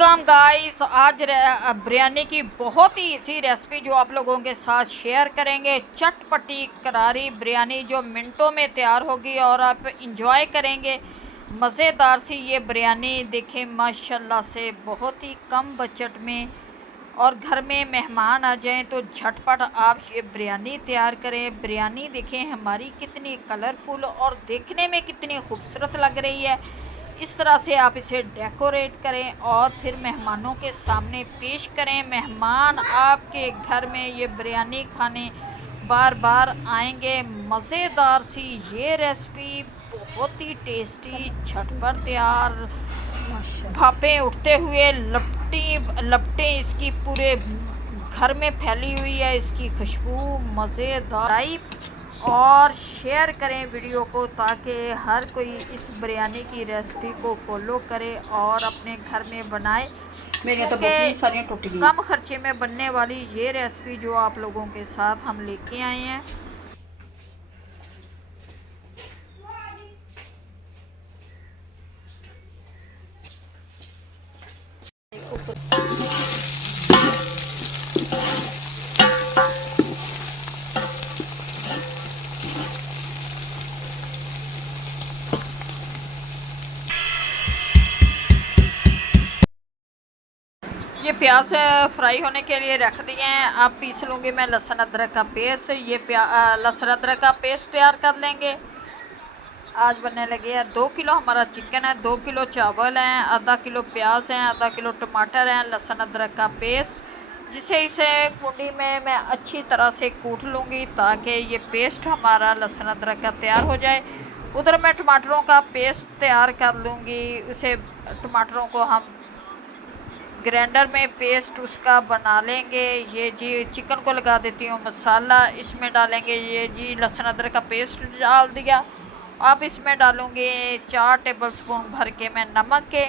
Welcome guys. आज बिरयानी की बहुत ही इसी रेसिपी जो आप लोगों के साथ शेयर करेंगे। चटपटी करारी बिरयानी जो मिनटों में तैयार होगी और आप इंजॉय करेंगे। मज़ेदार सी ये बिरयानी देखें माशाल्लाह से बहुत ही कम बजट में, और घर में मेहमान आ जाएं तो झटपट आप ये बिरयानी तैयार करें। बिरयानी देखें हमारी कितनी कलरफुल और देखने में कितनी खूबसूरत लग रही है। इस तरह से आप इसे डेकोरेट करें और फिर मेहमानों के सामने पेश करें। मेहमान आपके घर में ये बिरयानी खाने बार बार आएंगे। मज़ेदार सी ये रेसिपी बहुत ही टेस्टी झटपट तैयार, भापें उठते हुए लपटें इसकी पूरे घर में फैली हुई है। इसकी खुशबू मज़ेदार। और शेयर करें वीडियो को ताकि हर कोई इस बिरयानी की रेसिपी को फॉलो करे और अपने घर में बनाए। मेरी तो बहुत सारी टूट गई। कम खर्चे में बनने वाली ये रेसिपी जो आप लोगों के साथ हम लेके आए हैं। ये प्याज फ्राई होने के लिए रख दिए हैं। अब पीस लूँगी मैं लहसुन अदरक का पेस्ट। ये लहसुन अदरक का पेस्ट तैयार कर लेंगे। आज बनने लगे हैं 2 किलो हमारा चिकन है, 2 किलो चावल हैं, आधा किलो प्याज हैं, आधा किलो टमाटर हैं, लहसुन अदरक का पेस्ट, जिसे इसे कुंडी में मैं अच्छी तरह से कूट लूँगी ताकि ये पेस्ट हमारा लहसुन अदरक का तैयार हो जाए। उधर मैं टमाटरों का पेस्ट तैयार कर लूँगी। उसे टमाटरों को हम ग्राइंडर में पेस्ट उसका बना लेंगे। ये जी चिकन को लगा देती हूँ मसाला, इसमें डालेंगे ये जी लहसुन अदरक का पेस्ट डाल दिया। अब इसमें डालूँगी 4 टेबलस्पून भर के मैं नमक के।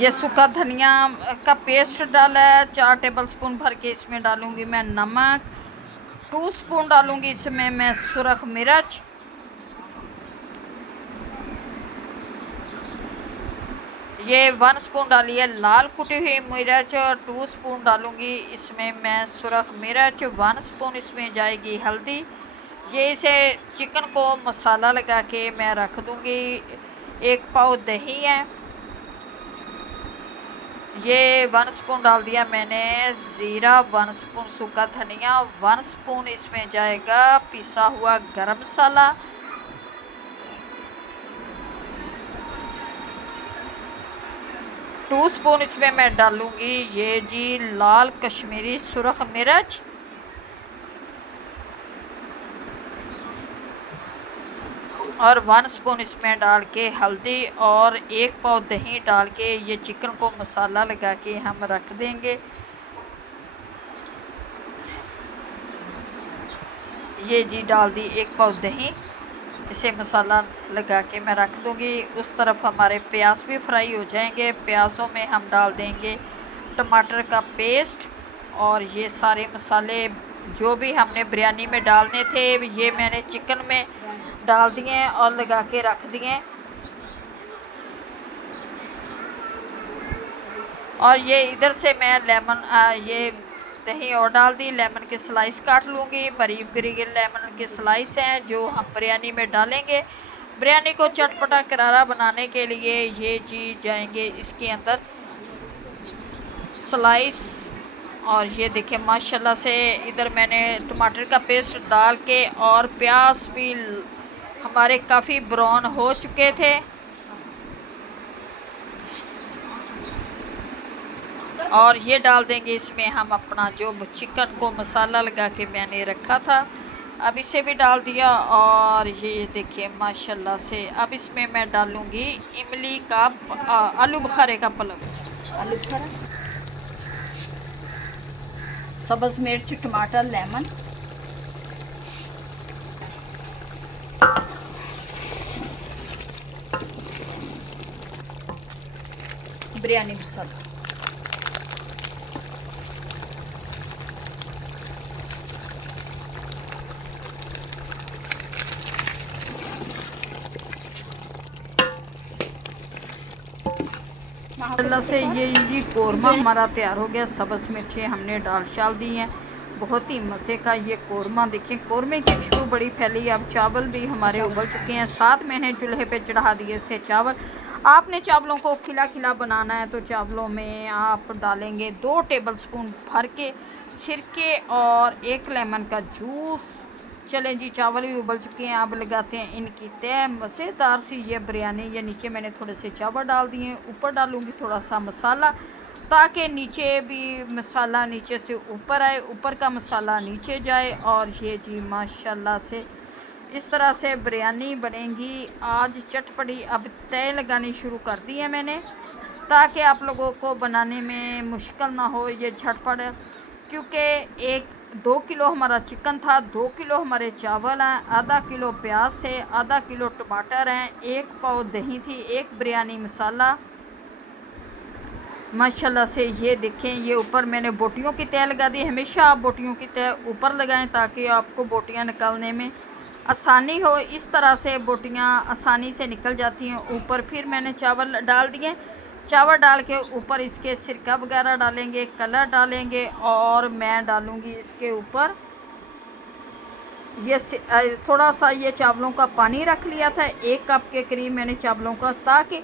ये सूखा धनिया का पेस्ट डाला है 4 टेबलस्पून भर के। इसमें डालूँगी मैं नमक। 2 स्पून डालूँगी इसमें मैं सुरख मिर्च। ये 1 स्पून डाली है लाल कुटी हुई मिर्च और 2 स्पून डालूँगी इसमें मैं सुरख मिर्च। 1 स्पून इसमें जाएगी हल्दी। ये इसे चिकन को मसाला लगा के मैं रख दूँगी। 1 पाव दही है। ये 1 स्पून डाल दिया मैंने ज़ीरा, 1 स्पून सूखा धनिया, 1 स्पून इसमें जाएगा पिसा हुआ गरम मसाला। टू स्पून इसमें मैं डालूँगी ये जी लाल कश्मीरी सुरख मिर्च। और 1 स्पून इसमें डाल के हल्दी और 1 पाव दही डाल के ये चिकन को मसाला लगा के हम रख देंगे। ये जी डाल दी 1 पाव दही, इसे मसाला लगा के मैं रख दूँगी। उस तरफ हमारे प्याज भी फ्राई हो जाएंगे। प्याज़ों में हम डाल देंगे टमाटर का पेस्ट और ये सारे मसाले जो भी हमने बिरयानी में डालने थे ये मैंने चिकन में डाल दिए और लगा के रख दिए। और ये इधर से मैं लेमन ये दही और डाल दी। लेमन के स्लाइस काट लूँगी। बारीक बारीक लेमन के स्लाइस हैं जो हम बिरयानी में डालेंगे। बिरयानी को चटपटा करारा बनाने के लिए ये चीज़ जाएंगे इसके अंदर स्लाइस। और ये देखें माशाल्लाह से इधर मैंने टमाटर का पेस्ट डाल के और प्याज भी हमारे काफ़ी ब्राउन हो चुके थे। और ये डाल देंगे इसमें हम अपना जो चिकन को मसाला लगा के मैंने रखा था। अब इसे भी डाल दिया और ये देखिए माशाल्लाह से अब इसमें मैं डालूँगी इमली का आलू बुखारे का पलव। आलू बुखारा, सब्ज़ मिर्च, टमाटर, लेमन, बिरयानी मसाला। अल्लाह से ये जी कौरमा हमारा तैयार हो गया। सब्ज़ मिर्चें हमने डाल शाल दी हैं। बहुत ही मज़े का ये कौरमा, देखिए कौरमे की खुशबू बड़ी फैली। अब चावल भी हमारे उबल चुके हैं। साथ मैंने चूल्हे पे चढ़ा दिए थे चावल। आपने चावलों को खिला खिला बनाना है तो चावलों में आप डालेंगे 2 टेबलस्पून भर के सिरके और 1 लेमन का जूस। चलें जी, चावल भी उबल चुके हैं। अब लगाते हैं इनकी तय। मज़ेदार सी ये बिरयानी। ये नीचे मैंने थोड़े से चावल डाल दिए हैं, ऊपर डालूँगी थोड़ा सा मसाला ताकि नीचे भी मसाला नीचे से ऊपर आए, ऊपर का मसाला नीचे जाए। और ये जी माशाल्लाह से इस तरह से बिरयानी बनेगी आज चटपटी। अब तय लगानी शुरू कर दी है मैंने ताकि आप लोगों को बनाने में मुश्किल ना हो, ये झटपट। क्योंकि 2 किलो हमारा चिकन था, 2 किलो हमारे चावल हैं, आधा किलो प्याज थे, आधा किलो टमाटर हैं, 1 पाव दही थी, 1 बिरयानी मसाला। माशाल्लाह से ये देखें, ये ऊपर मैंने बोटियों की तय लगा दी। हमेशा आप बोटियों की तय ऊपर लगाएं ताकि आपको बोटियां निकालने में आसानी हो। इस तरह से बोटियां आसानी से निकल जाती हैं। ऊपर फिर मैंने चावल डाल दिए। चावल डाल के ऊपर इसके सिरका वगैरह डालेंगे, कलर डालेंगे और मैं डालूँगी इसके ऊपर ये थोड़ा सा ये चावलों का पानी रख लिया था, 1 कप के करीब मैंने चावलों का, ताकि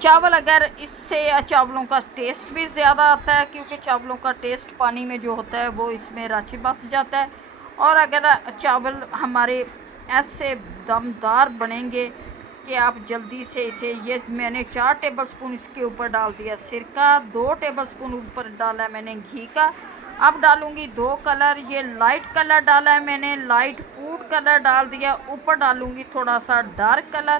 चावल अगर इससे चावलों का टेस्ट भी ज़्यादा आता है। क्योंकि चावलों का टेस्ट पानी में जो होता है वो इसमें राची बस जाता है। और अगर चावल हमारे ऐसे दमदार बनेंगे कि आप जल्दी से इसे, ये मैंने 4 टेबलस्पून इसके ऊपर डाल दिया सिरका, 2 टेबलस्पून ऊपर डाला है मैंने घी का। अब डालूँगी 2 कलर, ये लाइट कलर डाला है मैंने, लाइट फूड कलर डाल दिया। ऊपर डालूँगी थोड़ा सा डार्क कलर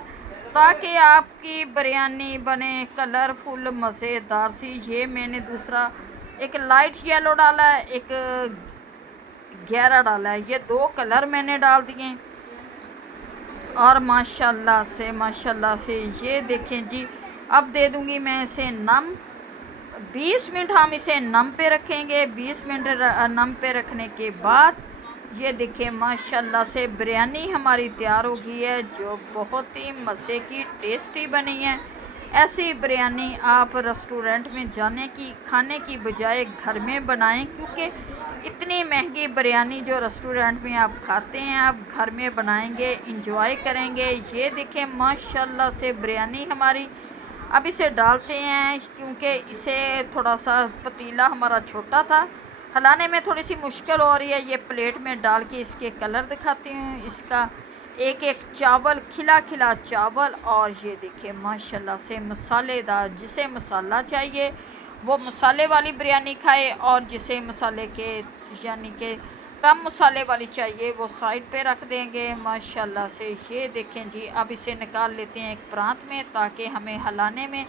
ताकि आपकी बिरयानी बने कलरफुल मज़ेदार सी। ये मैंने दूसरा एक लाइट येलो डाला है, एक गहरा डाला है, ये 2 कलर मैंने डाल दिए। और माशाल्लाह से ये देखें जी। अब दे दूंगी मैं इसे नम। 20 मिनट हम इसे नम पे रखेंगे। 20 मिनट नम पे रखने के बाद ये देखें माशाल्लाह से बिरयानी हमारी तैयार हो गई है, जो बहुत ही मज़े की टेस्टी बनी है। ऐसी बिरयानी आप रेस्टोरेंट में खाने की बजाय घर में बनाएं। क्योंकि इतनी महंगी बिरयानी जो रेस्टोरेंट में आप खाते हैं, आप घर में बनाएंगे, इंजॉय करेंगे। ये देखें माशाल्लाह से बिरयानी हमारी। अब इसे डालते हैं, क्योंकि इसे थोड़ा सा पतीला हमारा छोटा था, हिलाने में थोड़ी सी मुश्किल हो रही है। ये प्लेट में डाल के इसके कलर दिखाती हूँ। इसका एक चावल, खिला खिला चावल। और ये देखिए माशाल्लाह से मसालेदार। जिसे मसाला चाहिए वो मसाले वाली बिरयानी खाए, और जिसे मसाले के यानी कि कम मसाले वाली चाहिए वो साइड पे रख देंगे। माशाल्लाह से ये देखें जी। अब इसे निकाल लेते हैं एक प्रांत में ताकि हमें हिलाने में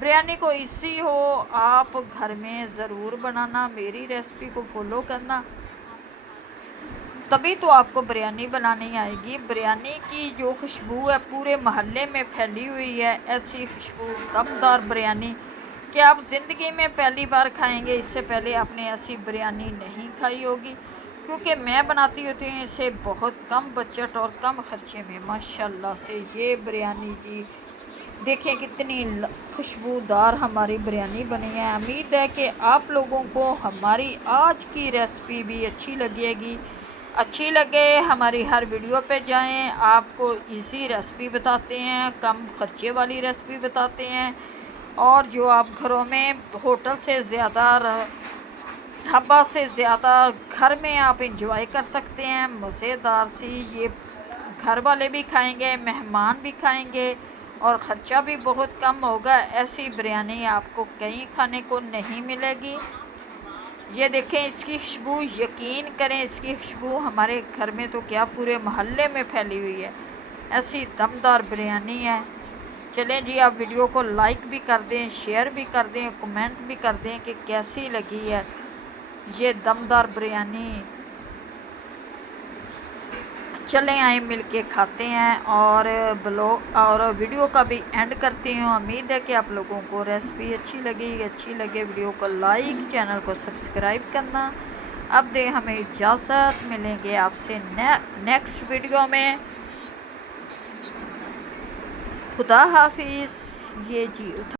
बिरयानी को इजी हो। आप घर में ज़रूर बनाना, मेरी रेसिपी को फॉलो करना, तभी तो आपको बिरयानी बनानी आएगी। बिरयानी की जो खुशबू है पूरे मोहल्ले में फैली हुई है। ऐसी खुशबू दमदार बिरयानी कि आप ज़िंदगी में पहली बार खाएंगे। इससे पहले आपने ऐसी बिरयानी नहीं खाई होगी। क्योंकि मैं बनाती होती हूँ इसे बहुत कम बजट और कम ख़र्चे में। माशाल्लाह से ये बिरयानी जी देखें कितनी खुशबूदार हमारी बिरयानी बनी है। उम्मीद है कि आप लोगों को हमारी आज की रेसिपी भी अच्छी लगेगी। अच्छी लगे हमारी हर वीडियो पे जाएं। आपको इजी रेसिपी बताते हैं, कम खर्चे वाली रेसिपी बताते हैं, और जो आप घरों में होटल से ज़्यादा, ढाबा से ज़्यादा घर में आप इंजॉय कर सकते हैं। मज़ेदार सी ये घर वाले भी खाएंगे, मेहमान भी खाएंगे, और ख़र्चा भी बहुत कम होगा। ऐसी बिरयानी आपको कहीं खाने को नहीं मिलेगी। ये देखें इसकी खुशबू, यकीन करें इसकी खुशबू हमारे घर में तो क्या पूरे मोहल्ले में फैली हुई है। ऐसी दमदार बिरयानी है। चलें जी, आप वीडियो को लाइक भी कर दें, शेयर भी कर दें, कमेंट भी कर दें कि कैसी लगी है ये दमदार बिरयानी। चलें आए मिल के खाते हैं और ब्लॉग और वीडियो का भी एंड करती हूँ। उम्मीद है कि आप लोगों को रेसिपी अच्छी लगे वीडियो को लाइक, चैनल को सब्सक्राइब करना। अब दे हमें इजाज़त, मिलेंगे आपसे नेक्स्ट वीडियो में। खुदा हाफिज़। ये जी उठा